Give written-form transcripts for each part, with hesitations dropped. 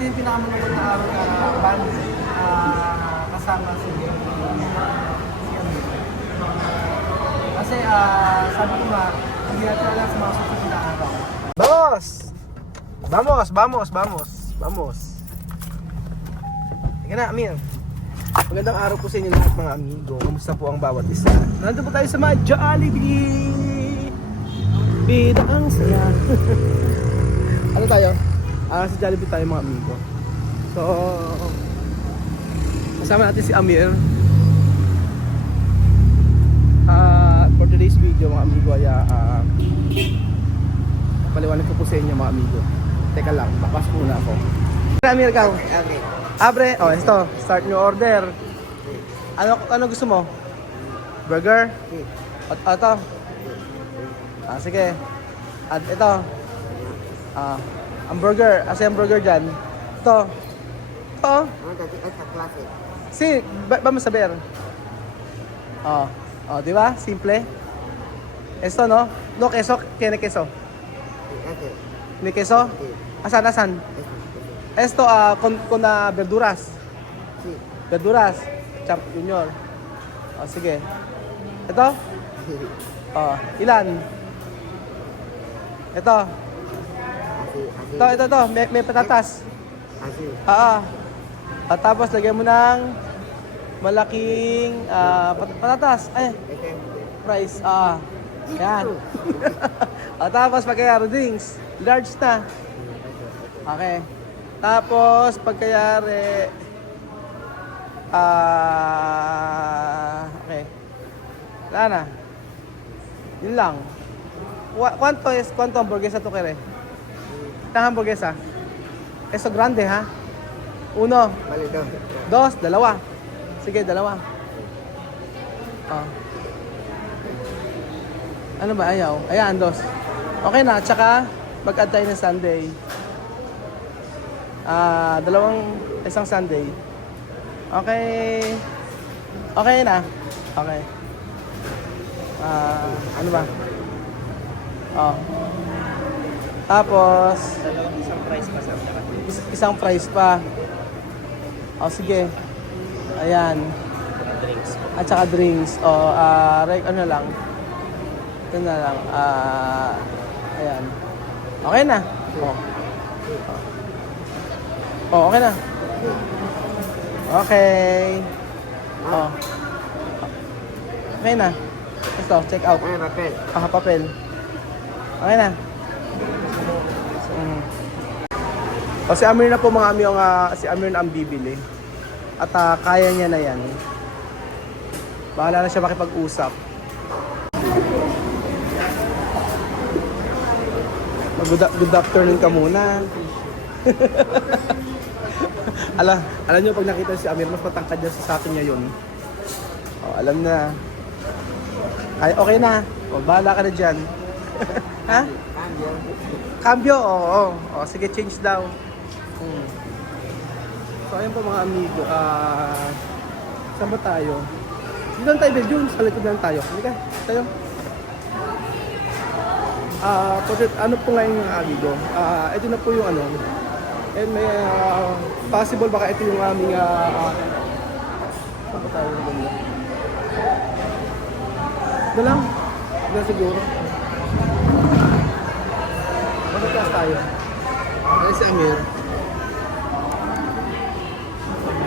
ito yung pinakamalungkot na araw na band kasama si Amir. Kasi sabi ko nga, hindi natin alam sa mga susunod na araw. Vamos! Vamos, vamos, vamos, vamos. Tingnan na, Amir. Magandang araw po sa inyo lahat mga amigo. Kamusta po ang bawat isa? Nandun po tayo sa mga Jollibee! Bida ang saya. Ano tayo? Sa Jollibee tayo mga amigo. So, kasama natin si Amir. For today's video mga amigo ay paliwanag ko po sa inyo mga amigo. Teka lang, papasok muna ako. Amir, ikaw? Okay. Abre, ito, start new order. Ano gusto mo? Burger? Ito? Sige. At ito. Hamburger. Asa yung burger dyan? Ito. Ito. Ito, classic. Si, vamos a ver. Di ba? Simple. Esto, no? No queso, tiene queso. Okay. Ni queso? Asan? Esto, con verduras. Sí. Verduras. Champ Junior. Sige. Ito? Ilan? Ito. Así. Ito. May patatas. Así. At tapos lagyan mo ng malaking patatas. Ay, Este. fries. Yan. At tapos pagkayari drinks. Large na. Okay. Tapos pagkayari okay. Wala na. Yun lang. ¿Cuánto hamburguesa tú quieres? ¿Tang hamburguesa? Eso grande, ha? Uno. Vale, dos. Dos, dalawa. Sige, dalawa. Ano ba? Ayaw. Ayan, dos. Okay na. Tsaka, mag-add tayo ng sundae. Isang sundae. Okay. Okay na. Okay. Ano ba? Tapos, isang price pa. Sige. Ayan. At saka drinks. Ano lang. Ito na lang. Ayan. Okay na. Okay na. Okay. Okay na. Ito, check out. Ay, papel. Papel. Okay na. Si Amir na po mga amigo, si Amir na ang bibili. At kaya niya na yan. Bahala na siya makipag-usap. Good afternoon ka muna. Alam niyo pag nakita si Amir, mas matangkad niya sa akin niya yun. Alam na. Ay, okay na. Bahala ka na dyan. Ha? Cambio? Oo. Sige, change daw. So, ayun po mga amigo. Saan ba tayo? Dito lang tayo, Beljun. Sa likod lang tayo. Halika, tayo. Ano po ngayon mga amigo? Ito na po yung ano. And may possible baka ito yung aming saan ba tayo? Ito lang. Ito lang siguro. Magkakalas tayo. Ay, si Amir.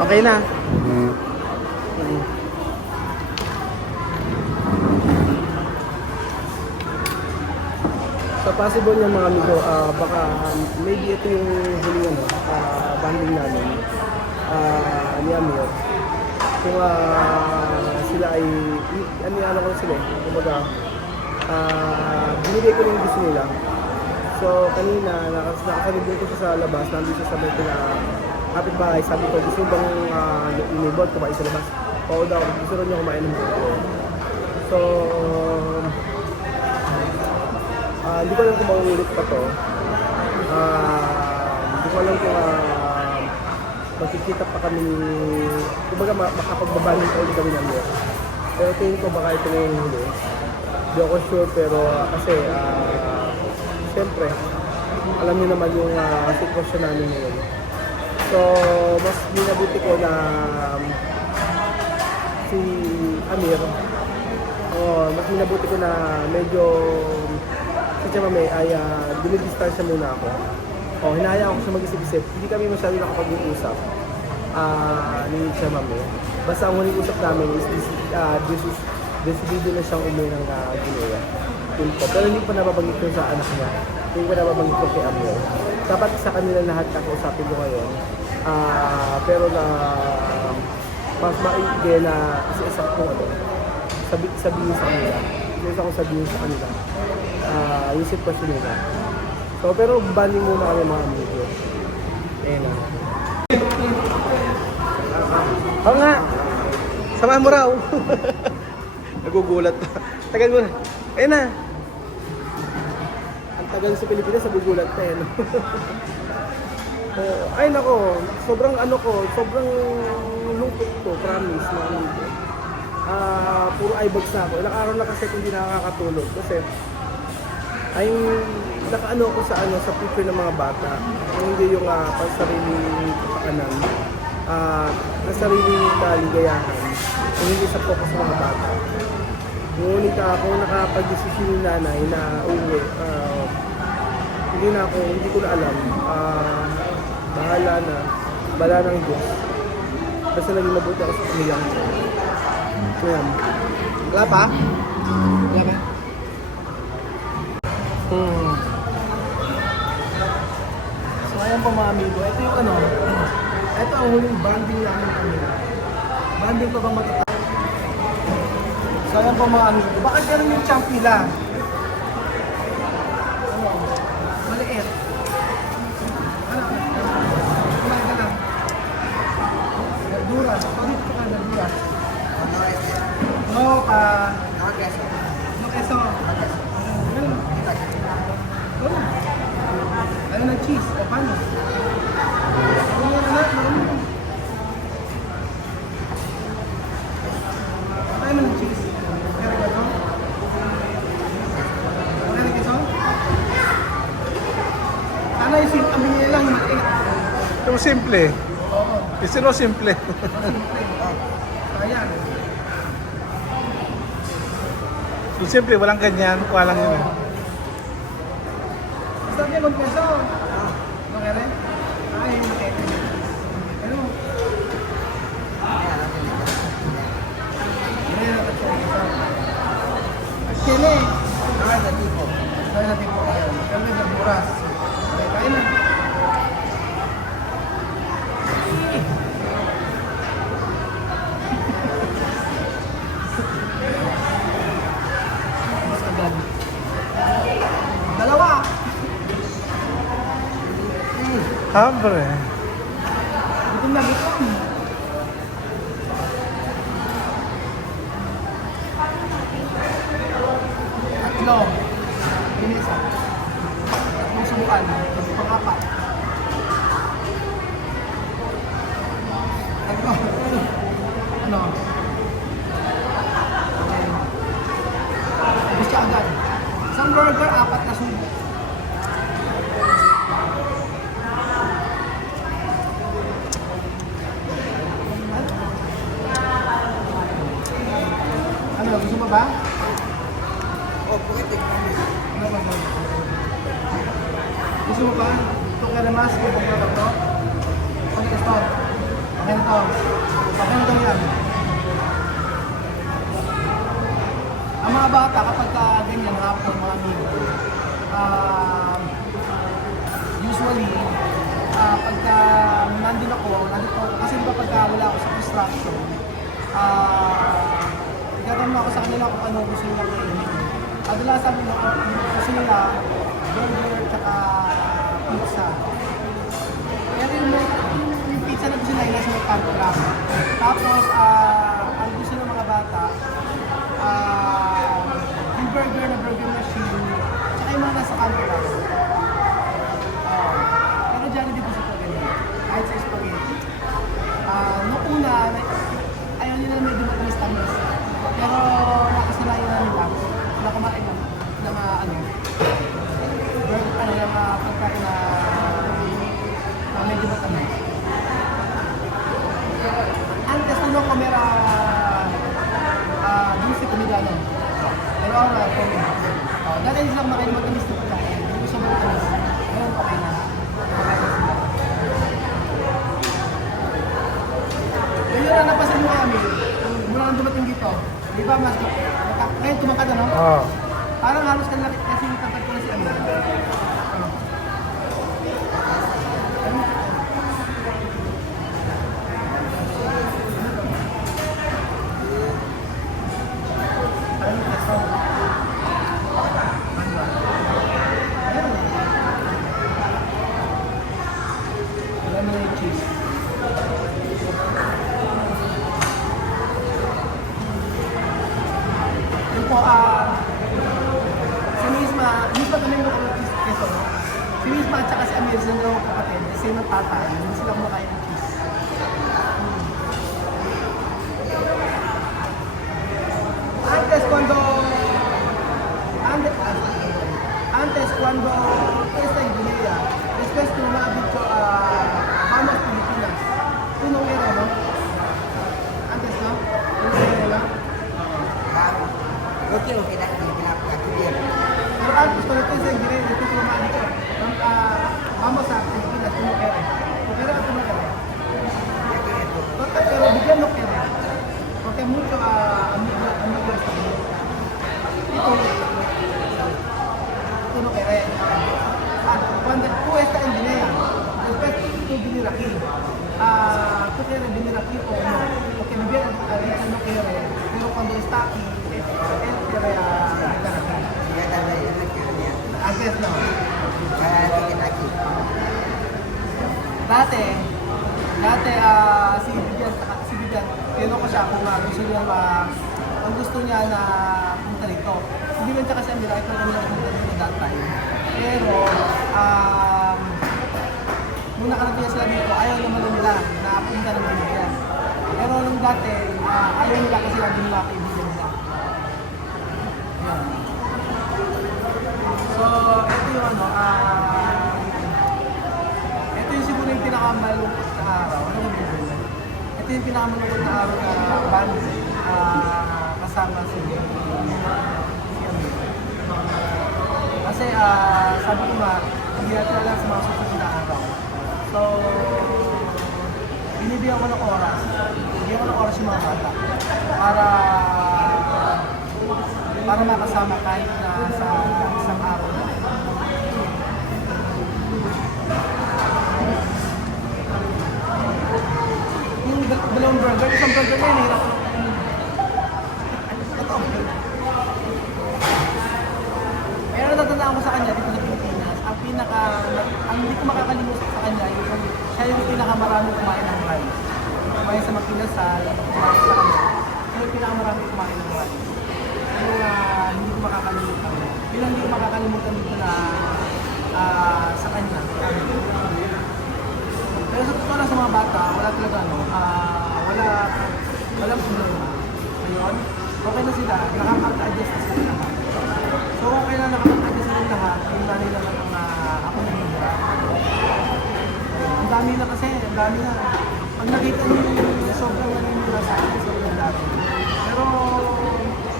Okay na. So possible niya mga amigo, baka maybe ito yung huling banding namin ni Amir. Kung sila ay, ano ko sila eh, kumbaga, binigay ko yung gusto nila. So kanina, nakasalibong ko siya sa labas, nandito sa may kapitbahay, sabi ko, gusto bang inibot kumain sa labas? Oo daw, gusto rin niya kumain ng buko. So, hindi ko alam kung mauulit pa to. Hindi ko alam kung magkikita pa kami, kumbaga makapagbabaling tayo kami namin. Pero tingin ko baka ito na yung huli. Hindi ako sure, pero kasi, siyempre, alam niyo naman yung sitwasyon namin ngayon. So, mas minabuti ko na si Amir, mas minabuti ko na medyo si Chamame ay dumidistansya muna ako. Hinahayaan ko siya mag-isip-isip. Hindi kami masyado nakapag-uusap ni Chamame. Basta ang huling usap namin is decidido na siyang umuwi ng Guinea. Pero hindi pa nababanggit ko sa anak niya. Hindi ko nababanggit ko kay Amir. Dapat sa kanila lahat kakausapin ko ngayon. Pero na mas maigi na isa-isa ko sabihin sa kanila. Isa-isa ko sabihin sa kanila. Yung sitwasyon nila. So, pero banding muna kami mga amigo. Ayun na. Oo nga! Samahan mo raw! Nagugulat pa. Tagal mo na. Ayun na! Ang tagal sa Pilipinas, nagugulat pa eh. No? Ay nako, sobrang lungkot ko, promise na amigo. Puro eyebags na ako. Ilang araw na kasi hindi nakakatulog kasi ay nakaano ko sa future ng mga bata. Hindi yung pansariling kapakanan, na sariling kaligayahan, hindi sa focus ng mga bata. Ngunit ako nakapag-desisyon ni nanay na uwi, hindi ko na alam. Bahala ng Diyos. Basta naging mabuti ako sa pamilyang ko. Kaya, wala pa? Wala pa? So ayan po mga amigo, ito yung ito ang huling banding namin kanina. Banding pa bang matatapos? So ayan po mga amigo, bakit ganun yung champ nila? Maliit. Kumain ka lang. Verduras. Pagit ka verduras. No, no queso. No queso. Ano na cheese? O paano? Ano na cheese? Pero ba ito? Ano na queso? Sana yung kami nila lang maliit. Yung simple. Oo. Isino simple. Ayan. Yung simple, walang ganyan. Walang yun. Sabi niya kung peso. Okay rin? Ay, okay. Ano? Ayan, nakatulog. Chile. Nakay na tipo. Ayan. Kami verduras. Okay, kain na. Mas agad. Dalawa. Hambre. Gutom na gutom. Tatlo. Inisa. Tatlong subukan. Pang-apat. Tatlo. Ano? Okay. Gusto agad. Isang burger, 4 na subo. Ano, gusto mo ba? Ano ba? Gusto mo ba? Ito ka na mas, kung pagkakot ito? Okay, ito. Okay na ito. Okay na ito yan. Ang mga bata, kapag ganyan, hapon, mga amigo, usually, pagka nandun ako, kasi di ba pagka wala ako sa construction, ikatanong ako sa kanila kung ano gusto nila kainin. Kadalasan gusto nila burger tsaka pizza. Pero yung pizza na gusto nila sa may pantula. Tapos, ang gusto ng mga bata, yung burger na burger machine, tsaka yung mga nasa pantula. Pero Jollibee gusto ko ganyan, kahit sa spaghetti. Noong una, ayaw nila medyo matamis-tamis. Pero nakasanayan na nila na kumain ng pagkain na medyo matamis. mahilig silang makain matamis na pagkain. Hindi siya matamis. Ngayon, okay na. Okay na sila. Yun na napasin mo kay Amir. Mula nang dumating dito. Di ba mas ngayon tumakad ano? Oo. Parang halos kalaki kasi yung tatag ko na si Amir. Alam mo na yung cheese. Yun po, si Misma kami mo kami keso, no? Si Misma at saka si Amir, sila dalawang kapatid, same ng tatay, hindi sila kumakain ng cheese. Antes cuando esta idea, después tú me has dicho vamos a Filipinas. Tú no eres, ¿no? Antes, ¿no? Tú no eres, ¿no? Yo quiero quedarme aquí bien. Pero antes, cuando tú dices ingredientes, tú me has dicho vamos a Filipinas, tú no eres. ¿Tú eres o tú no eres? Pero bigyan no eres. Porque mucho amigo está bien. Tú no querés. Cuando tú estás en Guinea, después tú venir aquí. Tú quieres venir aquí o no. Porque vivir ahorita no quiere. Pero cuando está aquí, él quiere estar aquí. Ya también, yo no quiero bien. Antes no. Ahora que está aquí. Dati, si Bibian, tinanong ko siya kung gusto niya ang gusto niya na punta dito. Si Bibian tsaka si Amira, ito lang punta dito that time. Pero, nung nakarating sila dito, ayaw naman nila na punta ng Bibian. Pero nung dati, ayaw nila kasi lagi nila kaibigan nila. Yan. So, ito yung ito yung siguro yung pinakamalungkot na araw. Ano yung bibili? Ito yung pinakamalungkot na araw na band kasama si Amir. Kasi sabi ko nga, hindi natin alam sa mga susunod na araw. So, binibigyan ko ng oras. Binibigyan ko ng oras yung mga bata para makasama kahit na sa isang araw na. Yung dalawang burger, isang burger na yun, hirap. Ito. Pero natatandaan ko sa kanya dito sa Pilipinas, ang hindi ko makakalimutan sa kanya, siya yung pinakamaraming kumain ng rice. Kumain sa Mapinasal, kumain sa kanya. Siya yung pinakamaraming kumain ng rice. Pero hindi ko makakalimutan. Yun ang hindi ko makakalimutan dito na sa kanya. Pero sa totoo lang sa mga bata, wala talaga walang problema. Ngayon, okay na sila, nakaka-adjust na sila lahat. So okay na nakaka-adjust sila lahat, yung nanay naman ang ako nahihirap. Ang dami na kasi, ang dami na. Pag nakita niyo yung sobrang nangyayari sa akin, sobrang dami. Pero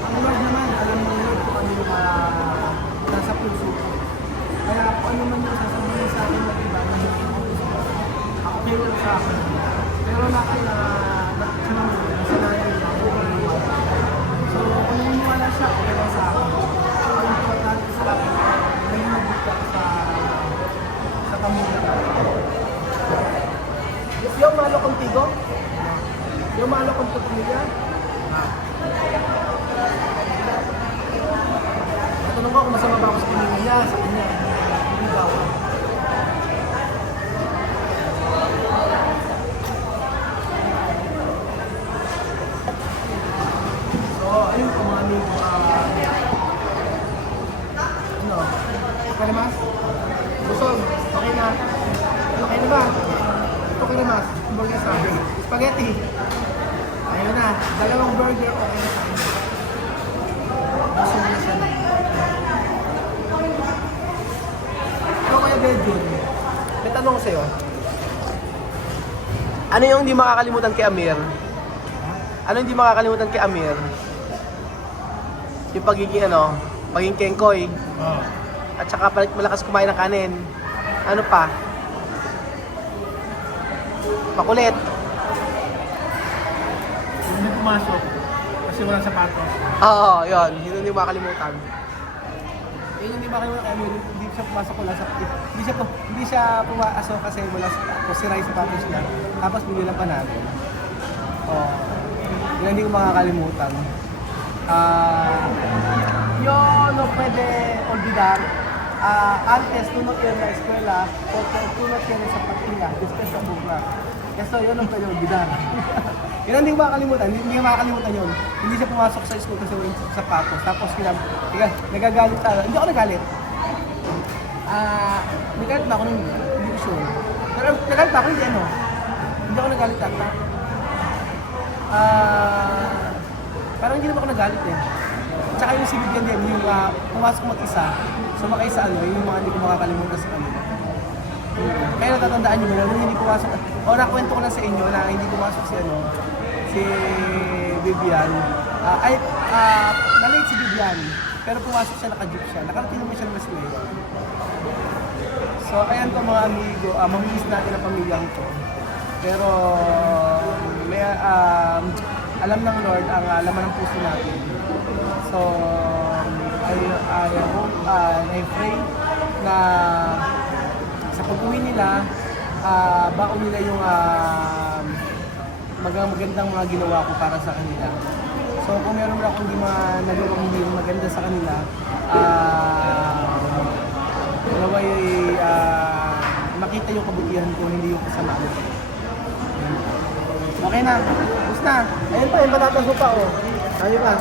ang Lord naman, alam ng Lord kung ano yung nasa puso ko. Kaya kung ano man yung sasabihin sa akin ng iba na hindi ko gusto, okay lang sa akin. Pero nasanayan niya ako. So kung naniniwala siya, okay lang sa akin. So ang importante sa akin, may nabigta sa pamilya. Yung malo contigo? Yung malo con tu pamilya? Tanong ko kung masama ba ako sa pamilya niya, sa kanya. Hindi ba ako? So, ayun po mga amigo. Okay na mas? Busog? Okay na? Okay na ba? Okay na mas? Burger sa akin. Spaghetti? Ayun na. Dalawang burger, okay na sa akin. Busog na siya na. Ikaw kaya Bedjun, may tanong ko sa'yo. Ano yung hindi makakalimutan kay Amir? Ano hindi makakalimutan kay Amir? Yung pagiging kengkoy, Oh. At saka malakas kumain ng kanin. Ano pa? Makulit. Hindi pumasok. Kasi walang sapatos. Oo, yun. Yun hindi makalimutan. Yun yung hindi makalimutan kaya hindi siya pumasok wala sa hindi siya pumasok kasi wala sa si Rice sapatos niya. Tapos binilang pa namin. Oh. Yun hindi ko makakalimutan. Yun no pwede olvidar. Antes, tunod yan na eskwela, tunod yan sa partida, después sa buga. Kasi yun ang pwede olvidar. Yun ang hindi ko makakalimutan, hindi ko makakalimutan yun. Hindi siya pumasok sa school kasi wala sa sapatos. Tapos nagagalit tayo. Hindi ako nagalit. Nagalit na ako nung hindi ko sure. Pero nagalit ako, hindi ano. Hindi ako nagalit ata. Parang hindi naman ako nagalit eh. Tsaka yung si Vivian din, yung pumasok mag-isa, sumakay sa ano, yung mga hindi ko makakalimutan sa kanila. Kaya natatandaan nyo ba, nung hindi pumasok, nakwento ko na sa inyo na hindi pumasok si Vivian. Na-late si Vivian, pero pumasok siya, naka-jeep siya. Nakarating naman siya ng mas late. So, ayan to mga amigo, mamimiss natin ang pamilyang to. Pero, may, alam ng Lord ang laman ng puso natin. So, I hope, I pray na sa pag-uwi nila, baon nila yung magandang mga ginawa ko para sa kanila. So, kung meron akong nagawang hindi maganda sa kanila, naway makita yung kabutihan ko, hindi yung kasamaan ko. Okay na, tapos na. Ayun pa, yung patatas mo pa, oh. Ayun pa.